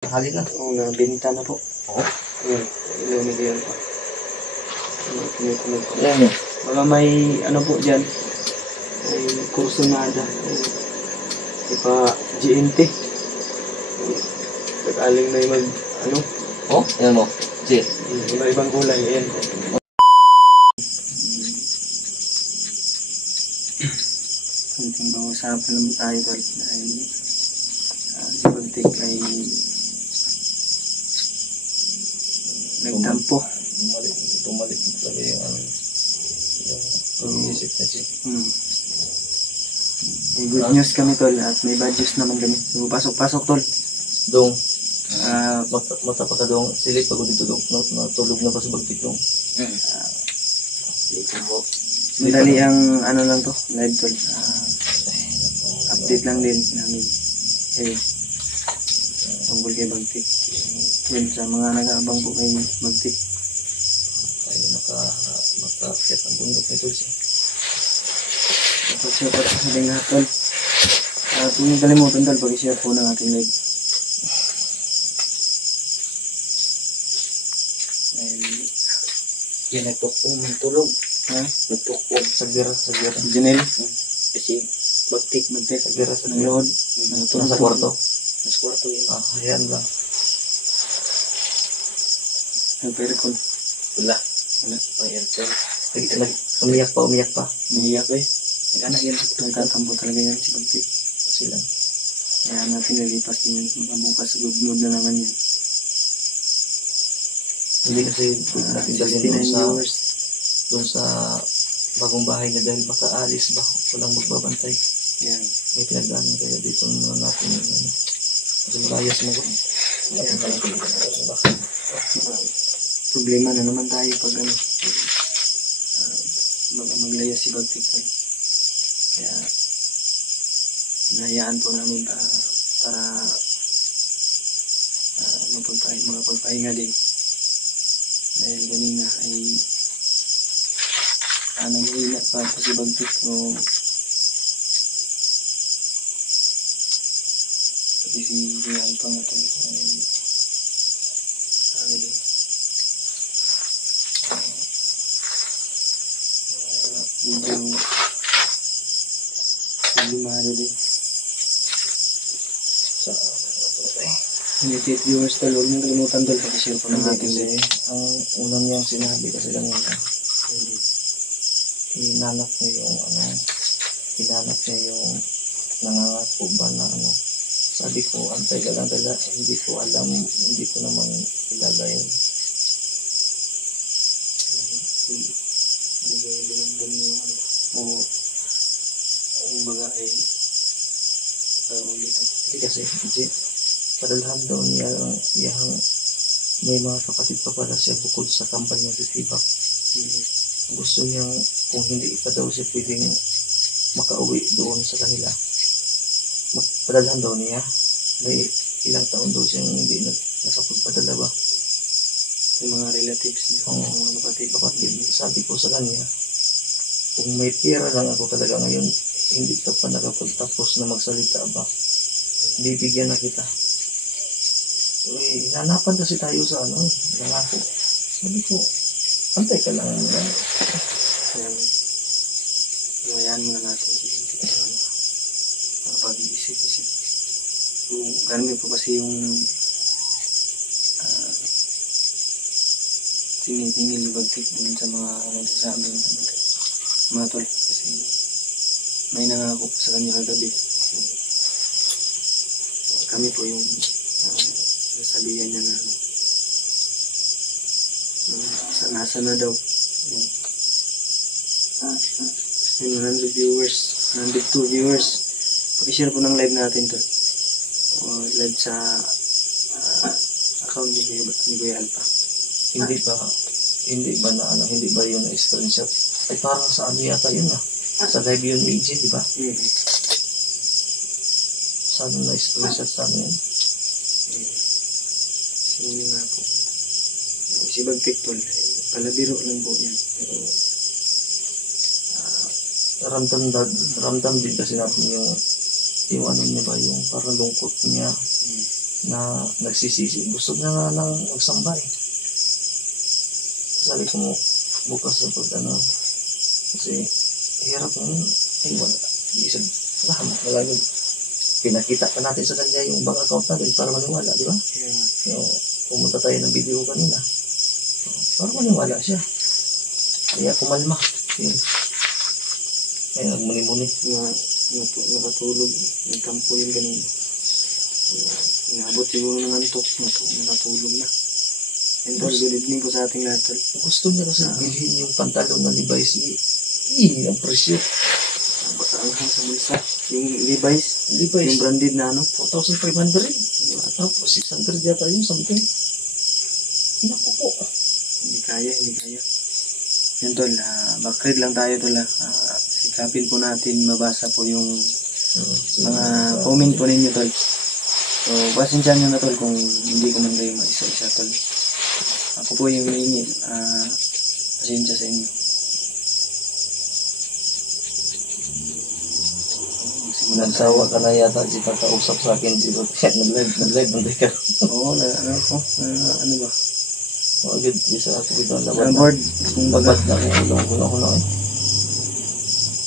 Halin na. Oo, nabinta na po. Oo. Ayan, ilaw ni Kuya Alpa. Kinukunog po. Ayan. Baka may ano po dyan. May kursunada. Ipa GNT. Nag-aling na yung ano. Oh, ayan mo. Sige. Iba-ibang kulay. Ayan po. Kunting pag-usapan naman tayo tol. Dahil si Bagtik ay nagtampo. Bumalik talaga yung ano. Yung isip na siya. May good news kami tol at may bad news naman kami. So, pasok tol. Dong. Mata pa ka dong. Silip ako dito dong. Natulog na ba sa Bagtik dong? Dito mo. Madali ang ano lang to. Live tol. Update lang din namin. Tungkol kay Bagtik. Yun sa mga nag-aabang po kay Bagtik. Tayo maka-akit ang bundok nito siya. Share po sa ating lahat tol. At huwag niyong kalimutan tol, pag-share po ng ating live. Yan, nagtukong tulog. Ha? Nagtukong sa gira. Janelle? Kasi Bagtik. sa gira sa Nanood. Nasa kwarto. Nasa kwarto yun. Ayan lang. Nag-aircon. Wala. Pang-aircon. Umiyak pa. Umiyak eh. Nag-anak yan. Nagtatampo talaga yan si Bagtik. Silang. Kaya natin nalipas din yun. Bukas good mood na naman yan. Hindi kasi natin dalhin 69 viewers. doon sa bagong bahay na dahil baka alis ba walang magbabantay. Yan. May pinagdaanan kaya dito naman natin kasi malayas mo ko. Problema na naman tayo pag ano maglaya si Bagtik. Kaya nahayaan po namin para mapagpahinga din. Dahil kanina ay nanghihina pa si Bagtik o pati si Kuya Alpa nga tuloy ay ano din medyo lumado din Sa United viewers tol, huwag niyong kalimutan tol, pakishare po ng ating kasi ang unang niyang sinabi kasi kanina hinanap niya yung nangangako ba na ano. Sabi ko, antay ka lang talaga, hindi ko alam, hindi ko naman kilala yun. Dinamdan niyo yung ano o baga ay ulit Hindi kasi, padalhan daw niya yung may mga kapatid pa pala siya bukod sa company ng Titibak. Gusto niyang kung hindi pa daw siya pwedeng makauwi doon sa kanila. Padalhan daw niya. May ilang taon daw siyang hindi nakapagpadala ba. yung mga relatives niya, mga kapatid. Sabi ko sa kanya, kung may pera lang ako talaga ngayon, hindi ka pa nakapagtapos na magsalita ba, bibigyan na kita. Hinanapan kasi tayo sa ano, nangako. Sabi ko, antay ka lang. Hayaan muna natin pag-isip-isip. So, ganun po kasi yung tinitingil ni Bagtik dun sa mga nagsasabi ng mga tol. Kasi may nangako po sa kanya kagabi. Kami po yung nasabihan niya na nasa na daw. Yun, 100 viewers, 102 viewers. Pag-share po ng live natin to. O live sa account ni Kuya Alpa. Hindi ba yun na screenshot? Ay parang sa ano yata yun sa live yun ni EJ, di ba? Saan na screenshot sa ano yun? Sino nga po. Si Bagtik tol, palabiro lang po yan. Pero ramdam din kasi natin yung ano niya ba, yung parang lungkot niya. na nagsisisi. Gusto niya nga nang magsamba eh. Sabi ko mo, bukas na pag ano, kasi hirap naman, ay wala, isang, wala, pinakita pa natin sa kanya yung bank account natin para maniwala, di ba? So, pumunta tayo ng video kanina. So, para maniwala siya. Kaya kumalma. Yun. Kaya nagmuni-muni. Nakatulog. Nagkampo yung ganun. Inabot siguro ng antok. Nakatulog na. And good evening po sa ating lahat. Gusto niya kasi bilhin yung pantalon na Levi's. Ang presyo. Ang sa bulsa. Yung Levi's. Yung branded na ano. 4,500. Tapos 600 yata yun, something. Naku po. Hindi kaya. Yan tol, backread lang tayo tol. Sikapin po natin mabasa po yung mga comment po ninyo tol. So, pasensyahan nyo na tol kung hindi ko man kayo maisa-isa tol. Ako po yung humingi. Pasensya sa inyo. Nagsawa ka na yata si kakausap sa akin si nag-live ng ka. Oo, ano ba? Agad, bisa ako dito ang laban. Board, kung baga. Babad na ko na eh.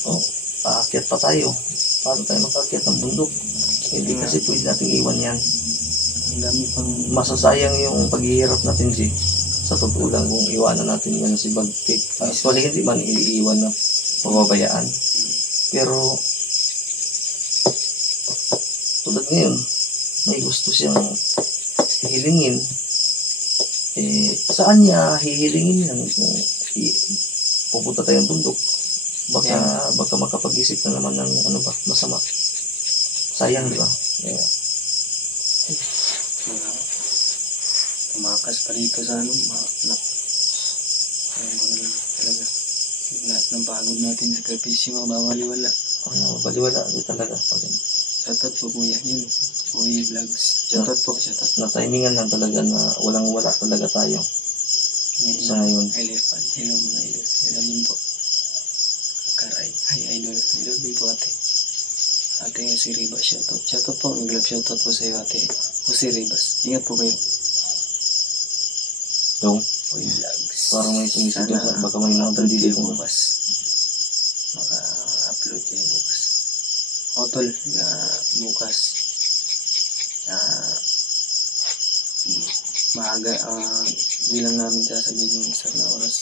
Oh, aakyat pa tayo. Paano tayo makakyat ng bundok? Hindi kasi pwede natin iwan yan. Ang dami pang masasayang yung paghihirap natin, G. Sa totoo lang kung iwanan natin yan si Bagtik. Actually, hindi man iiwan na pababayaan. Pero, tulad ngayon, may gusto siyang hihilingin. Saan niya hihilingin yan? Kung pupunta tayong bundok, baka makapag-isip na naman ng ano ba, masama. Sayang, di ba? Yeah. Tumakas pa dito sa ano, ayan ko na lang talaga. Lahat ng pagod natin sa sakripisyo, mabawaliwala. Mabawaliwala, di talaga. Shoutout po kuya, yun. Kuya Vlogs. Shoutout po, shoutout. Na-timingan lang talaga na walang-wala talaga tayo. Sa ngayon. Elephant. Hello mga idol. Hello din po. Karay. Hi idol. Hello din po ate. Ate si Riba, shoutout. Shoutout po. Mag-love shoutout po sa iyo ate. O si Ribas. Ingat po kayo. Dong. Kuya Vlogs. Parang may sumisigil sa baka may mga dili ko. Bukas. Maka-upload kayo bukas. Otol na bukas. Maaga, hindi lang namin sasabihin yung isang na oras.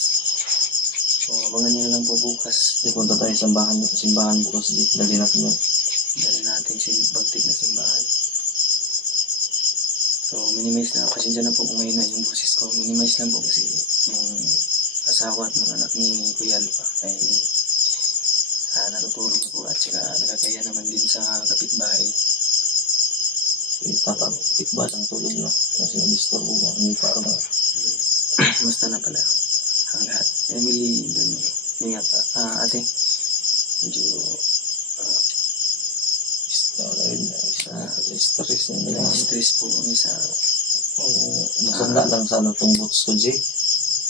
So, abangan nyo lang po bukas. Punta tayo sa simbahan bukas. Dali natin yan. Dali natin si Bagtik na simbahan. So, minimize na. Pasensya na po kung mahina yung boses ko. Minimize lang po kasi yung asawa at mga anak ni Kuya Alpha ay natutulog na po at saka nakakaya naman din sa kapitbahay. Tatapit ba lang tulog na kasi na-disturb mo hindi parang basta na pala ang lahat. Emily ingat ate medyo stress na nila stress po kami sa nasanda lang sana itong boots ko G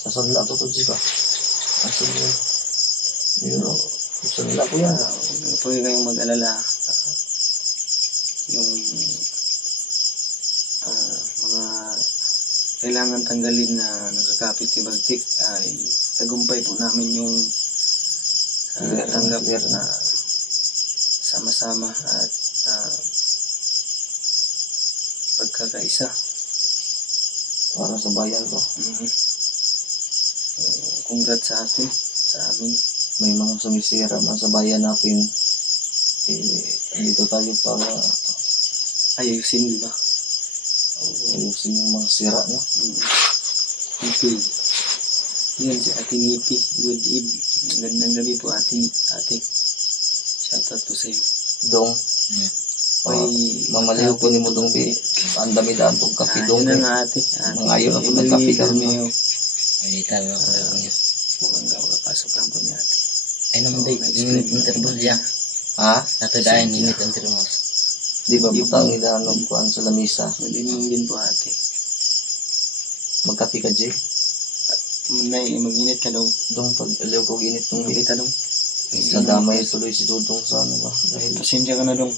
sasanda ito to G ba kasi yun sasanda ko yan huwag po kayong mag-alala yung mga kailangan tanggalin na nakakapit kay Bagtik ay tagumpay po namin yung tanggap na sama-sama at pagkakaisa para sa bayan ko. Congrats sa atin, sa amin. May mga sumisira man sa bayan natin dito tayo para ayusin, di ba? Ayusin yung mga sira niya. Nipi. Yan si Ate Nipi. Good eve. Gandang gabi po ate. Shoutout po sa iyo. Dong. Mamaliw ko ni mo dong bi. Ang dami daan tong kape dong. Yan nga ate. Ngayon ako nagkape ka rin. Palitan mo ako niya. Mukhang gawa kapasok lang po ni ate. Ay naman day. Interval niya. Ha? Nato dahil init ang termos. Di ba butang idahanog kuan sa lamisa? Malimong din po ate. Magkape ka, Jay? Mag-init ka daw. Dong, pag aliw ko ginit nung Magkita dong. nadamay tuloy si Dudong sa ano ba? Dahil pasensya ka na dong.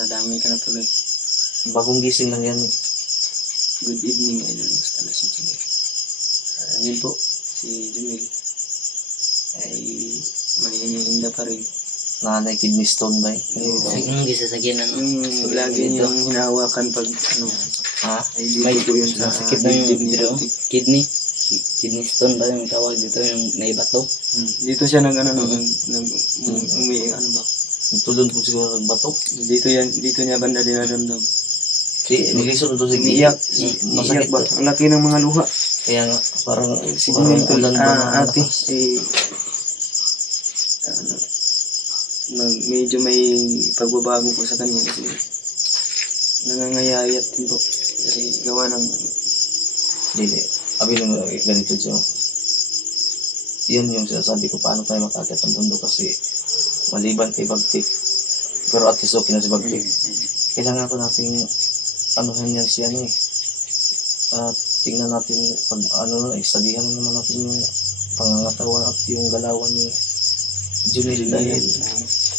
Nadamay ka na tuloy. Bagong gising lang yan eh. Good evening, idol. Basta na si Junel. Yun po, si Junel ay may hinihinda pa rin. Nanay kidney stone ba eh? Yung gisasagyan ano. Yung lagi niyang hinahawakan pag ano, Ha? ay dito May po yun sa sakit dibdib ng ni dito. Bagtik. Kidney. Kidney stone ba yung tawag dito, yung may bato. Dito siya nag ano, ano ba? Ito doon po siguro nagbato. Dito niya banda dinaramdam. Nilison to si Umiiyak. Masakit Iyak ba? Ang laki ng mga luha. Kaya nga, parang Si parang Junel ulan ba na ate, malakas. medyo may pagbabago po sa kanya kasi nangangayayat din po kasi gawa ng Dili. Abi naman ganito siya. Yan yung sinasabi ko paano tayo makakit ng mundo kasi maliban kay Bagtik. Pero at least okay na si Bagtik. Kailangan ko nating anuhan yan siya eh. At tingnan natin pag isadihan naman natin yung pangangatawan at yung galawan ni Junel dahil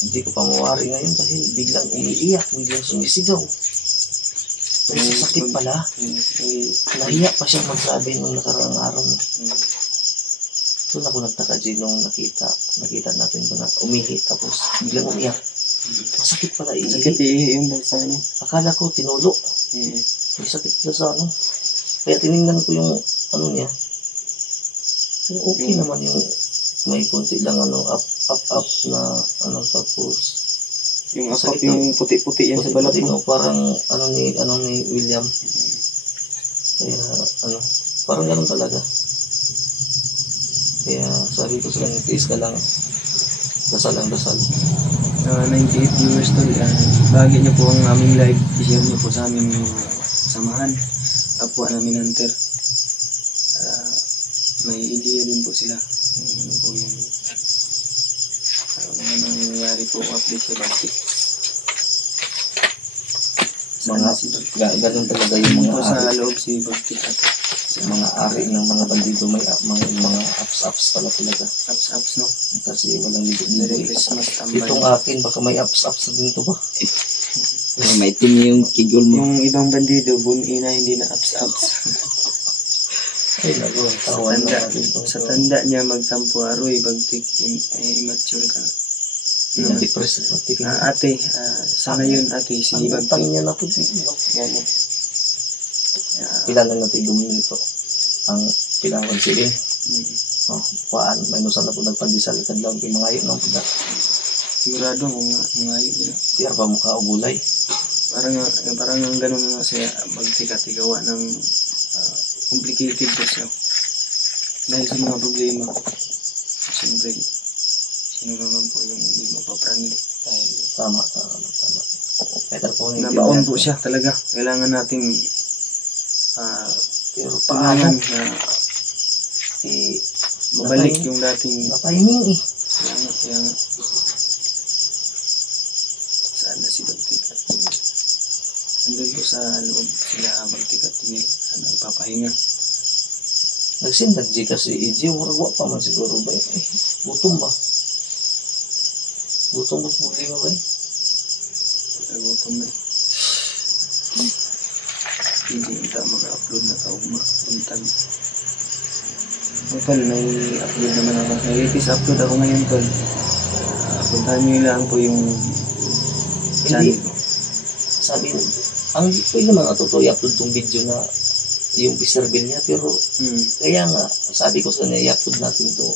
hindi ko pa mawari ngayon dahil biglang umiiyak, biglang sumisigaw. Pero sa sakit pala, nahiya pa siya magsabi nung nakaraang araw. Doon ako nagtaka din nung nakita natin doon na umihi tapos biglang umiyak. Masakit pala sakit yung sa ano. Akala ko tinulo. May sakit na sa ano. Kaya tinignan ko yung ano niya. Pero okay naman yung may konti lang up na tapos Yung akap yung puti-puti yan sa balat mo. Parang ni William. Kaya parang ganun talaga. Kaya sabi ko sa kanya, tiis ka lang. Dasal ang dasal. 98 viewers tol. Bahagi niyo po ang aming live. I-share niyo po sa aming samahan. Kapwa namin hunter. May idea din po sila. Ano po yung mga nangyayari po update kay Bagtik. Ganun talaga yung mga sa ari. loob si Bagtik at Mga ari ng mga bandido may mga ups pala talaga. ups no. Kasi walang Merry ligo-ligo. Christmas tambay. Itong akin, baka may ups na din to ba? May itim yung kigol mo. Yung ibang bandido, bunina hindi na ups. Ay, nago, tawan na natin to. Sa tanda niya magtampo aroy, Bagtik, immature ka. Na-depress. Ate, sa ngayon ate, si Ang Bagtik. tangin niya na po dito. Yan. Kilala natin gumin nito. Ang kailangan silin. Kuhaan, may nusan na po nagpandisal. Kadlaw, kay mga yun. Sigurado mga yun. Tiyar pa mukha o gulay. Parang ang ganun nga siya Bagtik at igawa ng complicated po siya. Dahil sa mga problema. Siyempre, sino naman po yung hindi mapaprani. Dahil Tama. Kaya po nabaon po siya talaga. Kailangan nating pero pangalan paano? na mabalik yung dating Napahining eh. kaya nga saan na si Bagtik at andun po sa loob sila Bagtik at Junel nagpapahinga. Nagsindag di kasi EJ, waragwa pa man siguro ba eh. Gutom ba? Gutom ba sa problema ba eh? Nagutom na hindi yung mag-upload na kaugma buntag. Tol, may upload naman ako. May latest upload ako ngayon, tol. Puntahan nyo lang po yung channel ko. Sabi, ang pwede naman ito i-upload tong video na yung piserbil niya, pero kaya nga, sabi ko sa kanya, i-upload natin to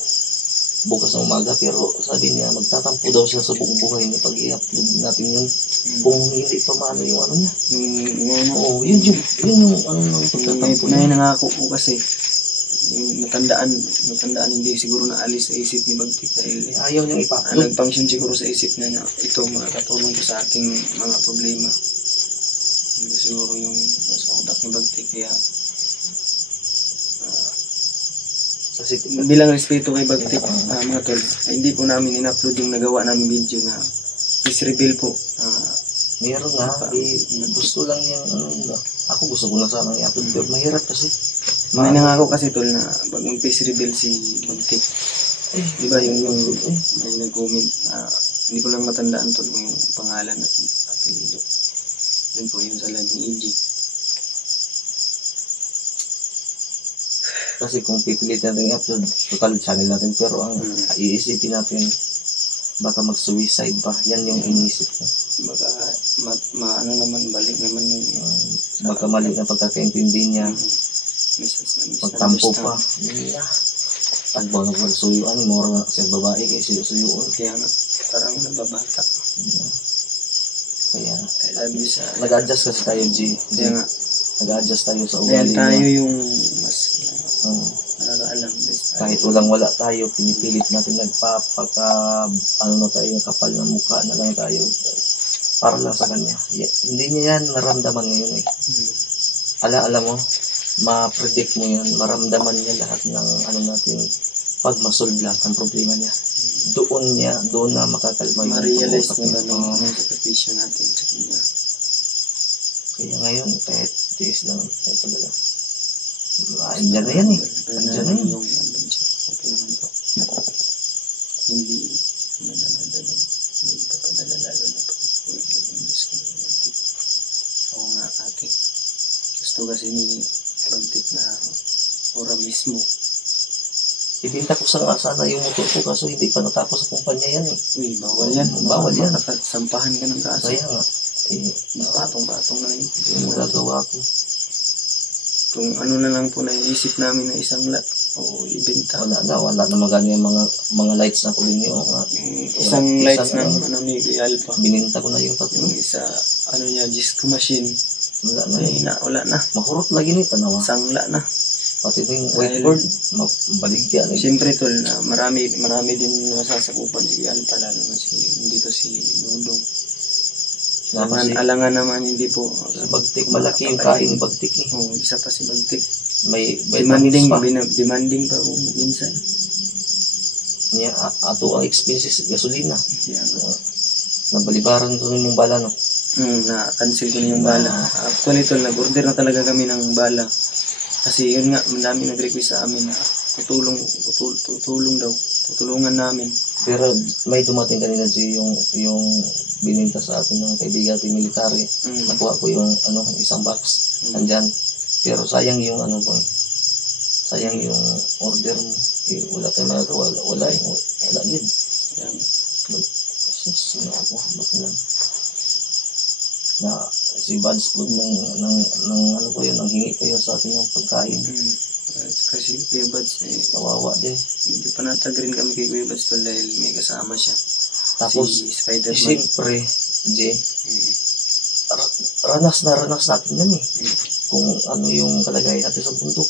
bukas ng umaga, pero sabi niya, magtatampo daw siya sa buong buhay niya pag i-upload natin yun. Kung hindi pa maano yung ano niya. Oo, yun yung ano ng pagtatampo niya. Nangako ko kasi, yung natandaan hindi siguro naalis sa isip ni Bagtik dahil Ayaw niyang ipa-upload. nag-function siguro sa isip na ito makakatulong ko sa ating mga problema. Hindi siguro yung sa utak ni Bagtik kaya Kasi bilang respeto kay Bagtik mga tol, hindi po namin in-upload yung nagawa namin video na is reveal po. meron nga, gusto lang yung ano ba. Ako gusto ko na sana i-upload, pero mahirap kasi. May nangako kasi tol na pag mag-face reveal si Bagtik. Di ba yung may nag-comment hindi ko lang matandaan tol yung pangalan at apelido. Yun po yung sa live ni EG. Kasi kung pipilit natin i-upload, total channel natin. Pero ang iisipin natin, baka mag-suicide ba? Yan yung iniisip ko. Baka, ano naman, balik naman yung... Baka mali na pagkakaintindi niya. Magtampo pa. At ba nagsuyuan, mura nga kasi babae kayo suyuan. Kaya nga, parang nababata. Kaya, I love you sa... nag-adjust kasi tayo, G. Kaya nga, nag-adjust tayo sa dahil ugali tayo niya. yung mas nakakaalam. Kahit wala tayo, pinipilit natin ano na tayo, kapal na mukha na lang tayo. Para lang sa kanya. Hindi niya yan naramdaman ngayon eh. Alam mo, ma-predict mo yan, maramdaman niya lahat ng natin pag masolve lahat ng problema niya. Doon na makakalma yung ma-realize niya ba nung sakripisyo natin sa kanya. Kaya ngayon, kahit tiis lang, kahit talaga. Andyan na yan eh. Andyan na yan. Yung adventure, okay naman po. Hindi mananadala, magpapadala lalo na pag-uwi ng Diyos ko natin. Oo nga ate. Gusto kasi ni Bagtik na ora mismo. Ibinta ko sana yung motor ko kaso hindi pa natapos sa kumpanya yan eh. Uy, bawal yan. Bawal yan. Sampahan ka ng kaso. Kaya nga. Patong-patong na yun. Yung magagawa ko. Kung ano na lang po naiisip namin na isang lot o ibenta. Wala na magana yung mga lights na kulin niyo. Isang lights ng ni Alpha. Bininta ko na yung tatlo. Yung isa, niya, disco machine. Wala na. Mahurot lagi ni tanawa. Sangla na. Pati yung whiteboard, mabaligyan. Siyempre tol, na marami din nasasakupan si Alpha, lalo na dito si Dudong. Alangan naman, hindi po. Si Bagtik, malaki yung kain ni Bagtik eh. Oo, isa pa si Bagtik. May demanding pa kung minsan. Niya, ato ang expenses, gasolina. Yeah. Nabalibaran doon yung bala, no? Na-cancel ko na yung bala. Actually tol, nag-order na talaga kami ng bala. Kasi yun nga, madami nag-request sa amin na tutulungan namin. Pero may dumating kanina yung bininta sa atin ng kaibigan ating military. Nakuha ko yung isang box andyan. Pero sayang yung sayang yung order mo. Wala tayong magagawa. Wala yun. Na si Buds Food ng hingi kayo sa atin yung pagkain. Kasi Kuya Buds kawawa din. Hindi pa natag-rin kami kay Kuya Buds tol dahil may kasama siya. Tapos si Spider-Man. Siyempre, Jay, ranas natin yan eh. Kung ano yung kalagayan natin sa bundok.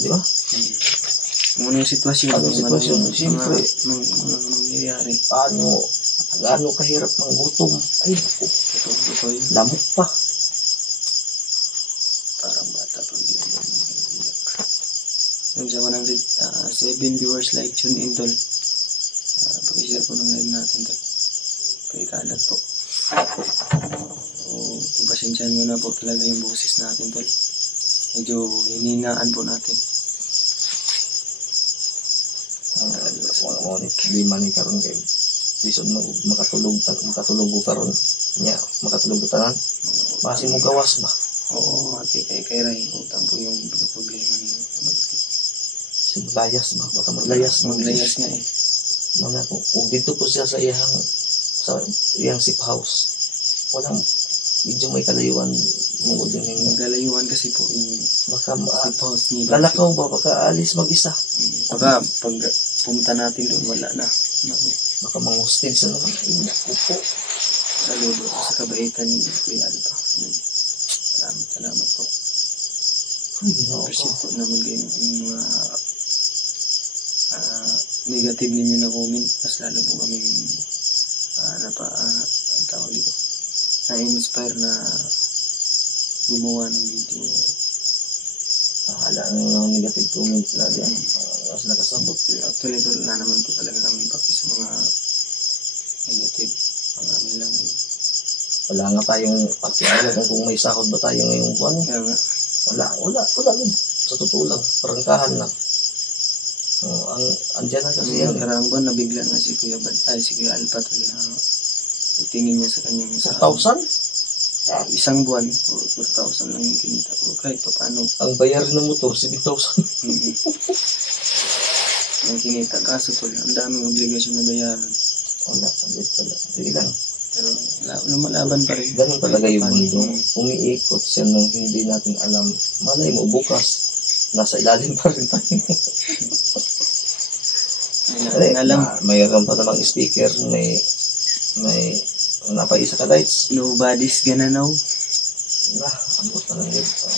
Di ba? Kung ano yung sitwasyon. Siyempre. Mga nangyayari. Gaano kahirap ng gutom. Ay, lamok pa. Parang bata pag di naman iyak. Yung sa 107 viewers like tune in tol. Pag-share po ng live natin tol. Pag-ikalat po. Pagpasensyahan mo na po talaga yung boses natin tol. Medyo hininaan po natin. Lima ni karon kayo. Lisod mo makatulog ko karon nya makatulog ko tanan base mo gawas ba. Oo ate kay Ray utang po yung problema niya si layas ba baka maglayas nga eh mga kung dito po siya sa iyang safe house walang medyo may kalayuan mo din yung kalayuan kasi po yung baka safe house niya lalakaw ba baka alis mag-isa baka pag punta natin doon wala na baka manghustin sa naman upo saludo sa kabaitan ni Kuya Alpha. Salamat po. Appreciate po naman kayo yung mga negative ninyo na comment. Mas lalo po kaming tawag dito na-inspire na gumawa ng video. Pahala ng negative comments lagi mas nakasabot. Actually wala naman po talaga kami paki sa mga negative. Ang amin lang ngayon. Wala nga tayong pakialam kung may sahod ba tayo ngayong buwan. Kaya nga. Wala. Sa totoo lang. Parangkahan lang. Andyan na kasi yan. Karang buwan, nabigla na si Kuya Alpha tuloy na tingin niya sa kanyang 4,000? isang buwan, 4,000 lang yung kinita ko. Kahit pa paano. Ang bayarin ng motor, 7,000. Ang kinita, kaso tol, ang daming obligasyon na bayaran. Wala, saglit pala. Sige lang. Pero lumalaban pa rin. Ganun talaga yung mundo. Umiikot siya nang hindi natin alam. Malay mo, bukas, nasa ilalim pa rin tayo. Hindi natin alam. Mayroon pa namang speaker, may napaisa ka lights. Nobody's gonna know. Ambot na lang dito.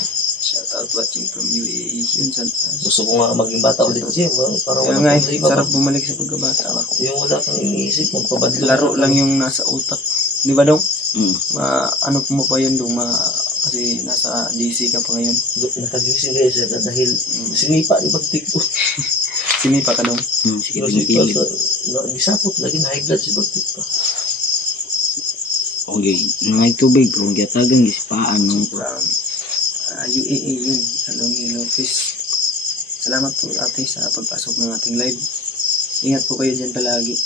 Shout out watching from UAE. Yun, Gusto ko nga maging bata ulit kasi para kaya wala nga, problema. sarap bumalik sa pagkabata. Yung wala kang iniisip, magpabadlo. Laro lang yung nasa utak. Di ba dong? Mm. Ano mo pa yun dong? Kasi nasa DC ka pa ngayon. Nakagising guys dahil sinipa ni Bagtik ko. Sinipa ka dong? Sige, Sinipa pinipilit. gisapot lagi na high blood si Bagtik pa. Okay, may tubig kung gatagan gispaan nung UAE yun. Along Hello Fish. Salamat po ate sa pagpasok ng ating live. Ingat po kayo dyan palagi.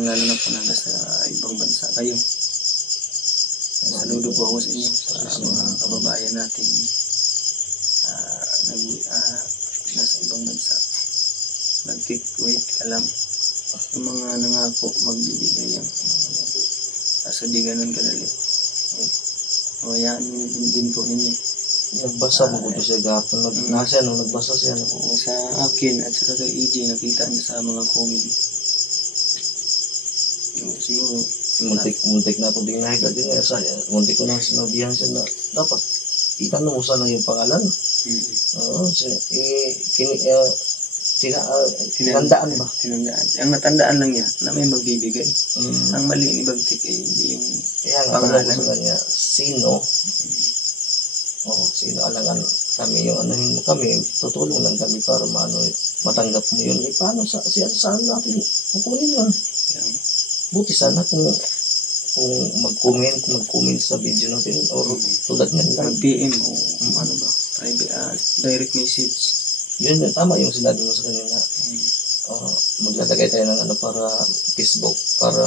Lalo na po nasa ibang bansa kayo. Saludo po ako sa inyo sa mga kababayan nating nasa ibang bansa. Wait ka lang. Yung mga nangako magbibigay yan. Di ganun kadali. O yan din po ninyo. Nagbasa mo ko siya gapon. Nasa nung nagbasa siya. Sa akin at sa kay EJ, nakita niya sa mga comment. Siguro, muntik na itong high blood din. Muntik ko na sinabihan siya na dapat itanong mo sana yung pangalan. Oo. Tinandaan ba? Tinandaan. Ang natandaan lang niya na may magbibigay. Ang mali ni Bagtik ay hindi yung kaya nga pangalan niya sino alangan kami yung anuhin mo kami, tutulong lang kami para matanggap mo yun. Paano saan natin kukunin yun? Buti sana kung mag-comment sa video natin or tulad niyan lang. Mag-PM o ano ba? Private, direct message. Yun, tama yung sinabi mo sa kanina. Maglalagay tayo ng para Facebook para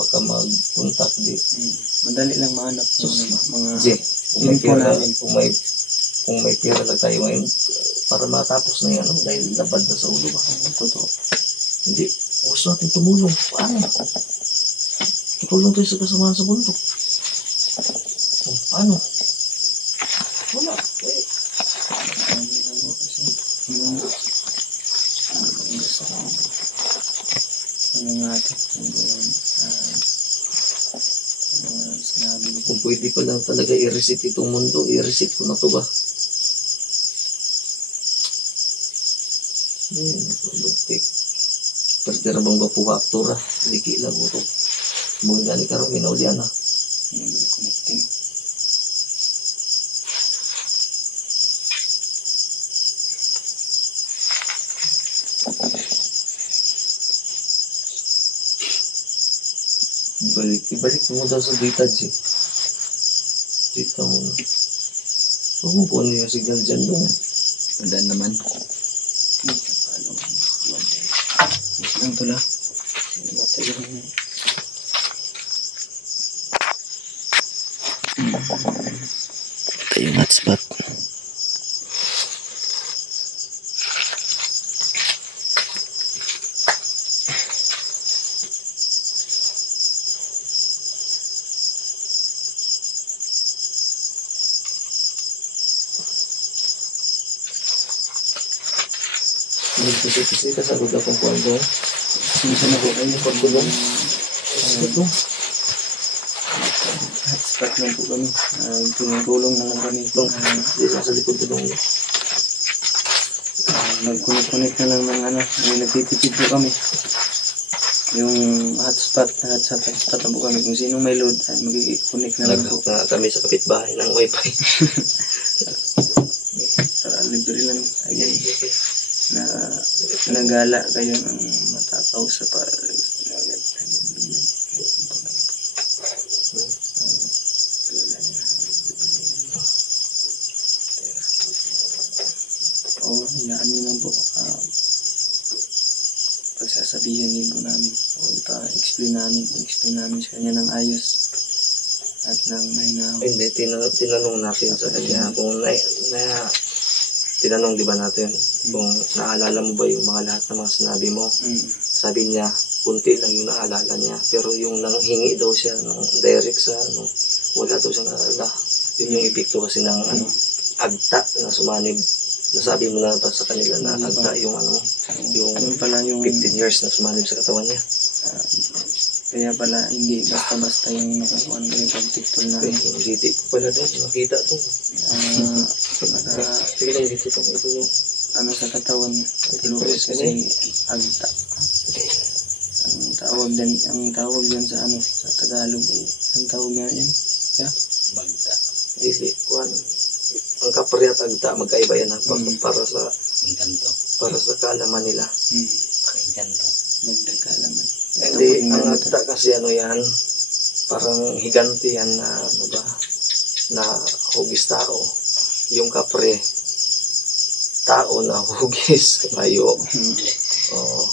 baka mag-contact di. Madali lang mahanap mga info namin. Kung may pera lang tayo ngayon para matapos na yan dahil labad na sa ulo ba? Totoo. Hindi, gusto natin tumulong. Paano? Tutulong tayo sa kasamahan sa bundok. Paano? Wala. Kung pwede pa lang talaga i-reset itong mundo, i-reset ko na to ba? Perdera bang bapuha aktura? Liki lang ko to. Mga gani karong ginaulian na. Connecting. Ibalik mo daw sa data, G. Dito mo na. Huwag mo po yung signal dyan doon. Wala naman. Ang tula. Ito yung hotspot. Kasi kasagod akong kwento. Sinisan ako kayo ng pagkulong. Ito. Hotspot lang po kami. Tulong na lang kami. Sa likod tulong. Nag-connect na lang ng may nagtitipid po kami. Yung hotspot na po kami. Kung sinong may load ay mag-connect na lang po. Nag-hook na kami sa kapitbahay ng wifi. Para libre lang. Ayan. Na nagala kayo ng matakaw sa hayaan nyo lang po pagsasabihin din po namin o explain namin sa kanya ng ayos at nang mahinaw. Hindi, tinanong natin sa kanya kung tinanong di ba natin kung naalala mo ba yung mga lahat ng mga sinabi mo. Sabi niya, kunti lang yung naalala niya. Pero yung nanghingi daw siya ng direct sa wala daw siya naalala. Yun yung epekto kasi ng agta na sumanib. Nasabi mo na ba sa kanila na agta yung yung 15 years na sumanib sa katawan niya. Kaya pala hindi basta-basta yung nakakuan ko yung pagtiktol na hindi ko pala daw nakita to. Sige lang dito to. Ano sa katawan niya. Lupus kasi agta. Ang tawag yan sa sa Tagalog ang tawag niya yun. Bagta. Hindi, ang kapre at agta magkaiba yan para sa Engkanto. Para sa kaalaman nila. Engkanto. Dagdag kaalaman. Hindi, ang agta kasi yan, parang higanti yan na hugis tao. Yung kapre, tao na hugis kayo.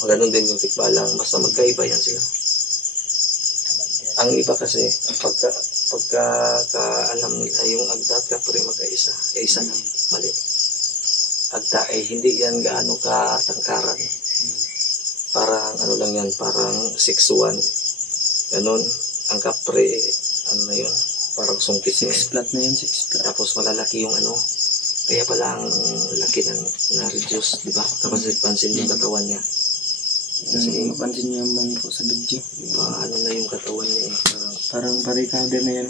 Ganun din yung tikbalang. Basta magkaiba yan sila. Ang iba kasi, pagka alam nila yung agta at kapre magkaisa, isa lang, mali. Agta hindi yan gaano katangkaran. Parang lang yan, parang 6'1". Ganun. Ang kapre, na yun, parang sungkit niya. 6 flat na yun, 6 flat. Tapos malalaki yung kaya pala ang laki na-reduce, di ba? Kapag pansin yung katawan niya. Kasi mapansin niyo naman po sa video. Na yung katawan niya. Parang barikada na yan.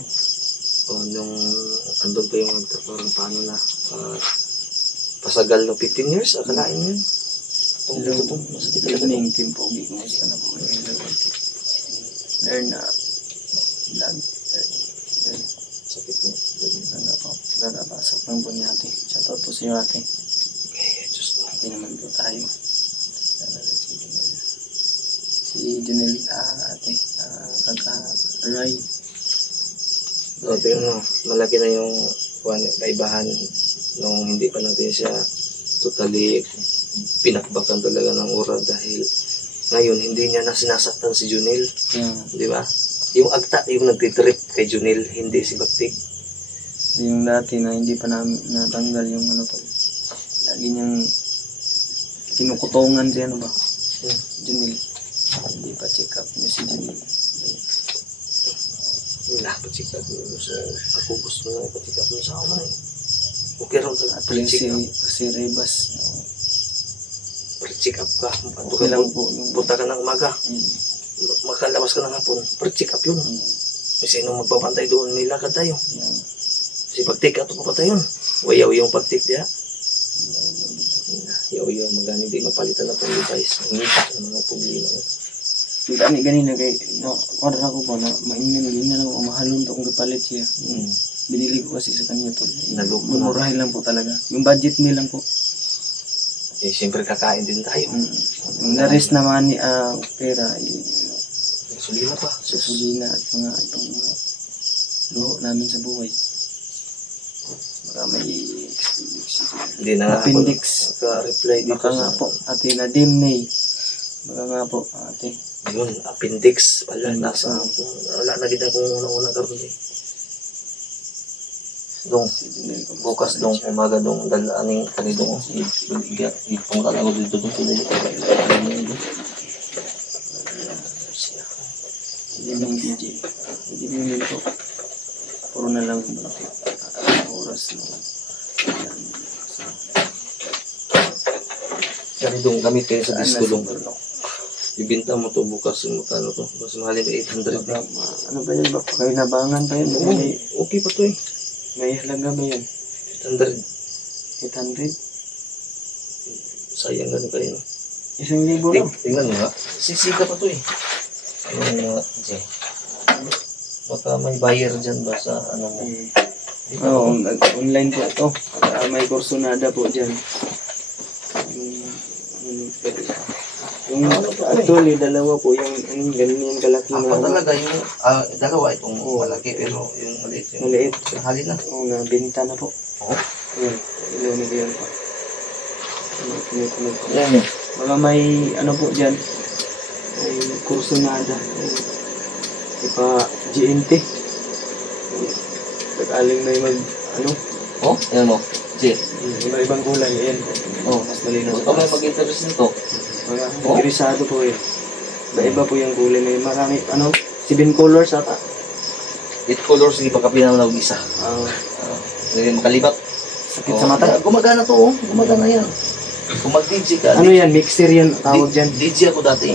Nung andun pa yung parang paano na pasagal ng 15 years, akalain mo yun. Evening team po, kumusta na po kayo? Learn na. Sakit mo. Gagapasok ng po niya ate. Shoutout po sa iyo ate. Diyos mo. Ate naman po tayo. Si Junel ate. Kaka-Ray. Malaki na yung kaibahan nung hindi pa natin siya totally pinakbakan talaga ng oral dahil ngayon hindi niya na sinasaktan si Junel. Di ba? Yung agta, yung nagtitrip kay Junel, hindi si Baktik. Yung dati na hindi pa natanggal yung lagi niyang kinukutongan siya ba? Junel. Hindi pa check up niya si Junel. Pa-check up mo. Ako gusto na pa-check up mo sa ako man Okay raw sa pa-check up. Si Rebas. Pa-check up ka. Okay lang po. Punta ka ng umaga. Makalabas ka ng hapon. Pa-check up yun. Kasi nung magpapantay doon, may lakad tayo. Si pag-take out pa tayo yun. Wayaw yung pag-take diya. Yaw magani di mapalitan na pang device. Ang mga problema. Ganina kay order ako ba na mainim na ako mahalon to kung kapalit siya. Binili ko kasi sa kanya to. Mumurahin lang po talaga. Yung budget meal lang po. Siyempre kakain din tayo. Na-rest naman ni pera. Gasolina pa. Gasolina at mga itong luho namin sa buhay. Baka may hindi na appendix. Reply dito. Baka nga po. Ate na dimney. Baka nga po ate. Yun, appendix pala. Wala na kita kung una-una karoon dong bukas dong umaga dong dalaning kanidong ipunta ako dito dong sila yung DJ hindi mo nito puro na lang oras na kanidong gamit kayo sa disco dong ibinta mo to bukas magkano to mas mahalin 800 ano ba yun ba kayo nabangan pa yun okay pa to may halaga ba yan? 800. 800? Sayang ganun kayo. 1,000 lang. Tingnan mo nga. Sisika pa to baka may buyer dyan ba sa mo? Oo, online po ito. May Corsonada po dyan. Yung actually, dalawa po yung ganun yung kalaki na. Ako talaga yung dalawa itong malaki pero yung maliit. Maliit. Halin na. Oo, nabinta na po. Oo. Ilan yan po. Yan Mga may ano po dyan. May Corsonada. Ipa GNT. sakaling may ano, Oh, yan mo. Sige. iba-ibang kulay, ayan po. Oh, Mas malinaw huwag sa ka may taas. mag-interest nito. Mga Oh? irisado po eh. Iba po yung kulay, may marami, 7 colors ata. 8 colors, hindi pa ka pinanaw isa. Hindi makalibat. Sakit sa mata. Gumagana to, oh. Gumagana yan. Kung mag-DJ ka, Ano yan, mixer yan, tawag dyan. DJ ako dati.